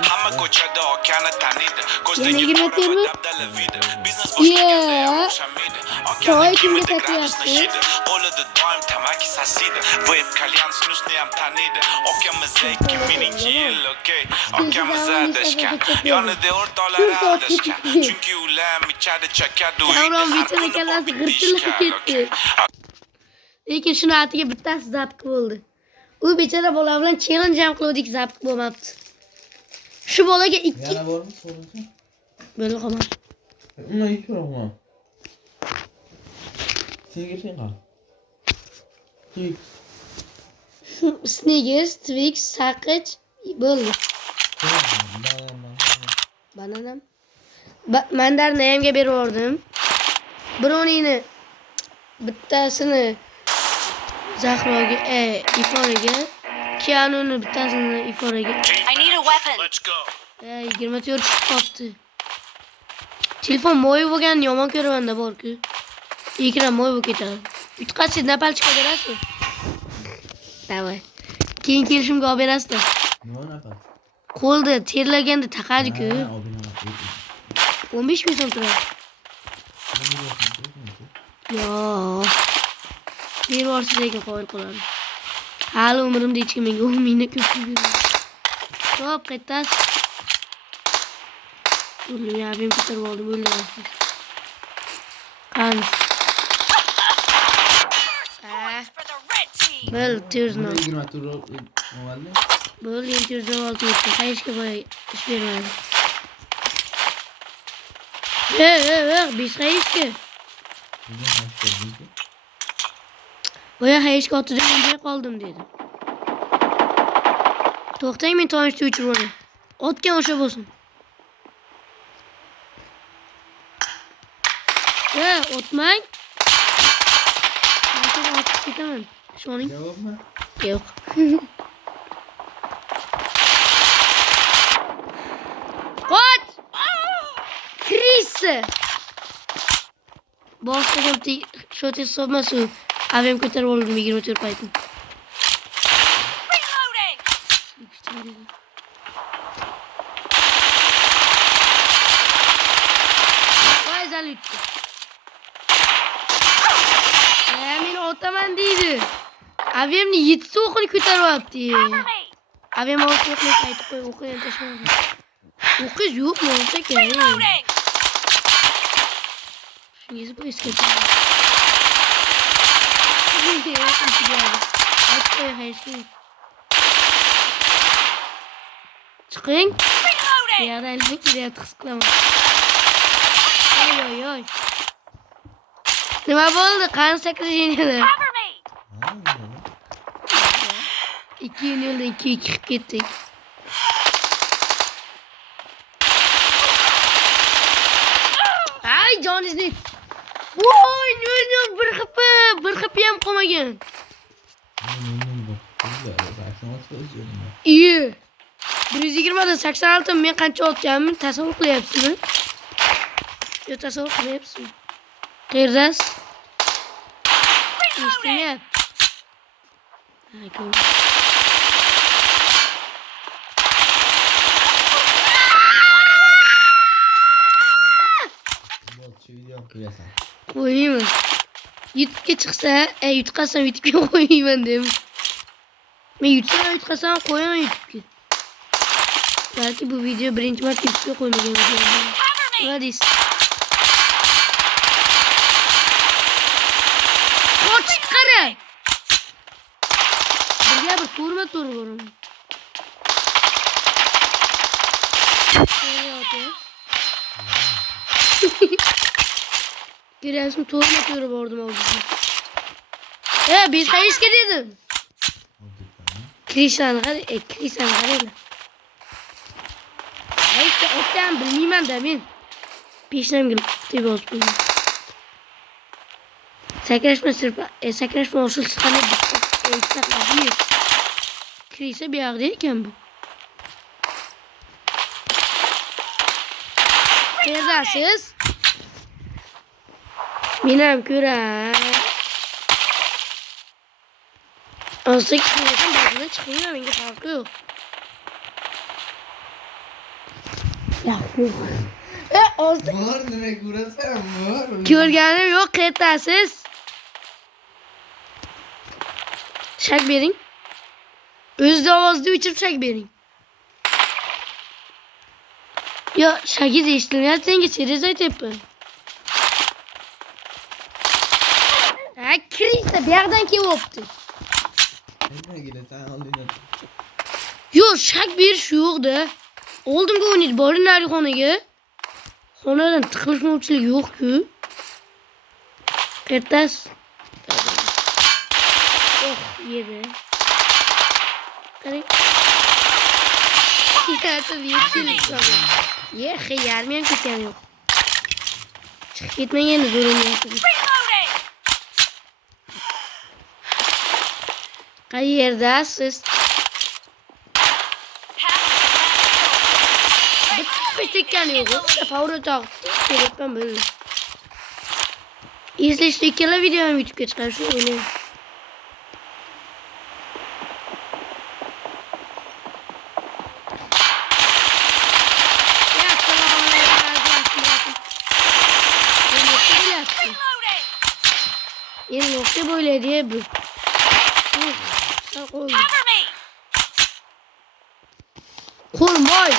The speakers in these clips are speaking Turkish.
Hamma ko'chada okani taniydi. Yana Ko'zdagi girmatyapmi? qora dabdala vidi. Biznes boshlaganda ham o'xshamaydi. To'y Okani kimga kimida gradusni satyapti? shidi. Qo'lida doim tamaki sasiydi. Veb kalyan snusni ham taniydi. Okamiz 2000-yil, okey. Okamiz adashgan. Yonida o'rtoqlari adashgan. Chunki ular ichadi chakadi uyda Davron har bechora kuni kalasi bobik g'irchillab deyishgan, ketdi. okey. Lekin shuni atiga bittasi zabt bo'ldi. U bechora bola bilan challenge ham qildik, zabt bo'lmabdi. Shu bolaga 2 Yana bormi so'rasa? bo'l qolmas. Uni hiç bırakma. Sen kal. Twix. Snickers, Twix, Saqich bo'ldi. Bananam. Mandarni hamga berib yubordim. Birovningni bittasini Zahroga, Iforaga, Kianuni bittasini Iforaga. I need a weapon. Let's go. 24 tushib qolibdi. Telefon mo'y bo'lgan yomon ko'ravanda bor-ku. Ekran mo'y bo'lib ketadi. Yutqasi napalchika berasiz. Davay. Keyin kelishimga olib berasizlar. Nima napal? Qo'lda terlaganda taqadi-ku. Obina. 15 ming so'm turadi. Yo. Bir varsa lekin qo'yib qo'yadi. Hali umrimda hech kim menga 10 mingni ko'p berdi. Top qaytasiz. Ular abim ko'tarib oldim, o'ylayapsiz. Qani. For the red team. Bel tezno. 20 tur oldi. Bel 706 yetti. Hech kim ish bermadi. Biz hayışki. Boya hayışki oturduğum diye kaldım dedim. To'xtang, men tanishni o'chirib olay. Otgan o'sha bo'lsin. Otmang. Men seni otib ketaman. Ishoning. Javobmi? Yo'q. Qoch! Kris! Boshqa shot hisobmas u. Avem ko'tarib oldim 24 paytni. Reloading. Voy zalit. Men otaman deydi. Avemni 7 o'qini ko'tarib olibdi. Cover me. Avem o'qishni aytib qo'y, o'qini tashladi. O'qish yo'qmi o'ta kerak? Reloading. Shungiz bu eski. Chiqing. Reloading. Yarallik kelyapti, his qilaman. Oy. Nima bo'ldi? Qani sakrajiniyada? Cover me. 2 yo'lda 2 chiqib ketdik. Ay joningizni. Voy, bir xip ham qolmagan. Iyi. 120 dan 86 men qancha otganimni tasavvur qilyapsizmi? Yo, tasavvur qilyapsizmi? Qayerdasiz? Eshitmayapti. Qo'ymayman. YouTube'ga chiqsa, yutqazsam YouTube'ga qo'ymayman deyman. Men yutqazsam qo'yaman YouTube'ga. Balki bu video birinchi marta YouTube'ga qo'ymagan video. Nima deysiz? Qoch qara. Birga bir to'rma boraman. Görüyorsun to'rma bordim oldu. Biz hayışga dedim. Krishan hadi, Krishan hadi. Hayışga otdan bilmayman da men. Peshnamga deb yozib qo'ydim. Sakrashma usulsiz qanday bitta Krisa bu yoqda ekan bu. Qayerdasiz? Menam ko'ray. Azıcık dinlesem bazıdan çıkayım, menga farkı yo'q. Yaxshi. Hozir Bor nima ko'rasan? Bor. ko'rganim yo'q, qaytasiz. Shak bering. O'z ovozda o'chirib shak bering. Yo, shagiz eshitilmayapti, senga seriz aytyapman. Ha, kirishda bu yoqdan kelyapti. Nima kelasan oldingdan? Yo, shak berish yo'q-da. Oldinga o'ynaydi, boring nari xonaga. Xonadan tiqilishmovchilik yo'q-ku. Qaytasiz. Oh, yedi. Qarang. Yarmi ham ketgani yo'q. Chiqib ketmagani zo'rinyapti. Reloading! Qayerdasiz? Bitta tekkani yo'q. Bitta power taqdi. Kerakman bo'ldi. Izlashda ikkala videomi YouTube'ga chiqarish o'ylayman. Yeni nokta böyle diye bu. Sağ ol. Cover me! Kurmay.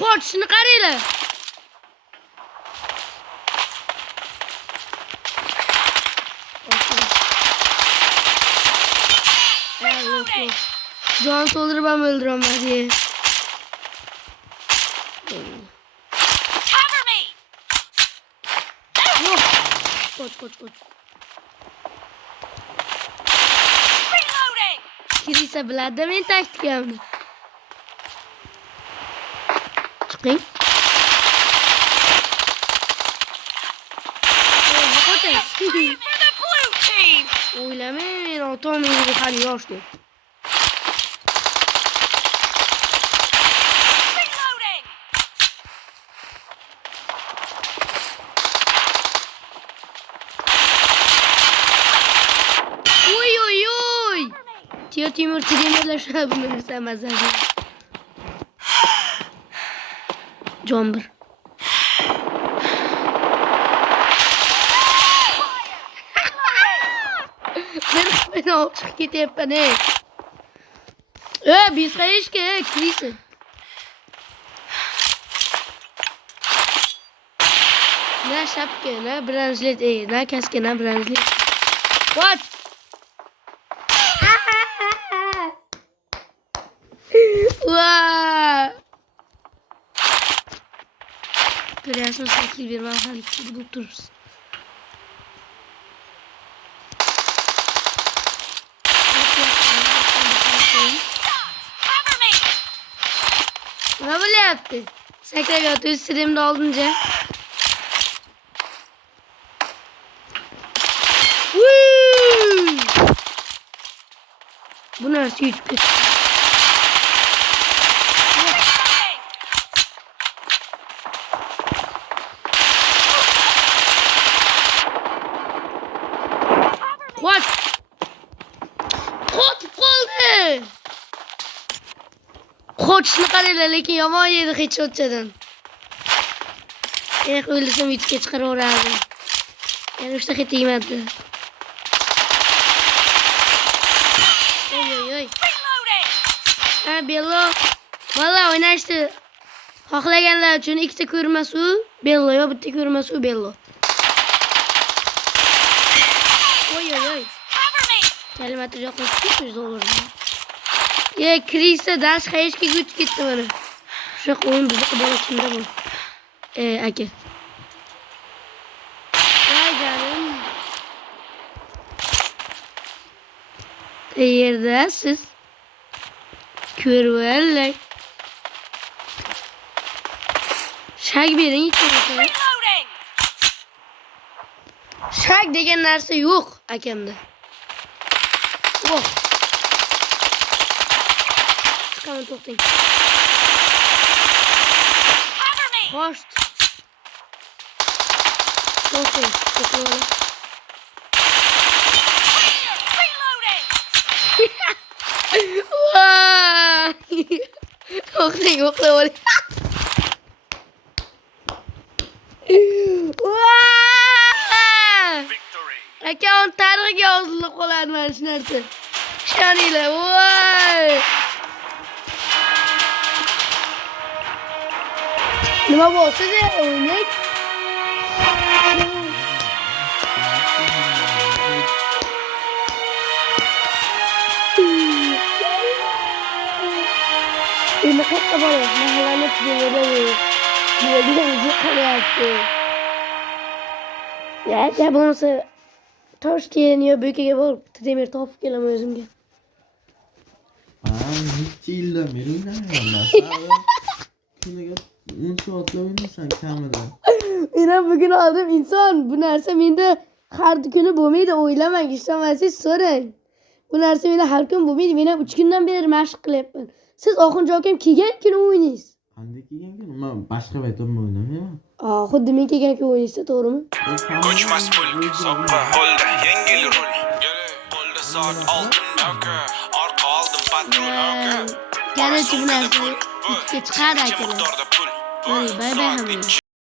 Koç şunu karıyla. Reloading! Can olur ben öldürürüm diye. Cover me! Yok. Koç. Reloading! Kirisa biladi men taktikamni. Chiqing. Fire for the blue team! O'ylama, men otam menga hali yosh deb. Reloading! Oy. Tiyo Timur demirlashadi buni bilsam mazali. Jon bir. Ben olchiq ketyapman ey. Biz qayerga kirisi? Na shapka, na bronzlet, na kaska, na bronzlet. What? Wow. Görüyorsunuz şekil bir mahalik gibi otururuz. Cover me! Ne böyle yaptı? Sekreter üst streamde olunca. Woo! Bu nasıl hiç kötü? Reloading! Koç! Koç oldu! Koçlu karıyla lekin yaman yedi hiç otçadan. Öylesem üçge çıkar oraya. Yani üçte hit yemedi. Oy. Reloading! Ha Bello. Valla oynaştı. Xohlaganlar uchun ikkita ko'rmas u Bello yo bitta ko'rmas u Bello. Oy. Cover me! Kalimatı yo'qlashib olur. Ye Krisa dash qayerga güç ketdi mana. Shu o'yin bizni bolasida bu. Aka. Voy canım. Yerdasiz. Ko'rvallar. Shak bering ikkalasi. Reloading! Shak degan narsa yo'q akamda. Oh. Chiqaman to'xtang. Cover me! Xo'sh. To'xtang. Reloading! To'xtang, yo'qlab oling. Akam tarixiga yozilib qoladi mana shu narsa. Ishoninglar, voy. Nima bo'lsa-da, o'ynaylik. Endi qayerga boramiz? Mahallani tugaveramiz. Nega o'zi qolyapti? Ya bo'lmasa Toshkent yo Bo'kaga borib temir topib kelaman o'zimga. Necha yildan beri o'ynayapman. Kuniga 10 soatlab o'ynaysan kamida. Men bugun oldim inson bu narsa menda har kuni bo'lmaydi, o'ylamang, ishlamasangiz so'rang. Bu narsa menda har kun bo'lmaydi. Men ham 3 kundan beri mashq qilyapman. Siz Oxunjon akam kelgan kuni o'ynaysiz. Qanday kelgan kun? Men boshqa paytda o'ynayman. Xuddi men kelgan kun o'ynaysiz, to'g'rimi? Ko'chmas mulk soppa qo'lda yengil rul qo'lda soat oltin doka orqa oldim patrul oka Garachi bu narsa ikki chiqadi akalar. Bay bay hamma.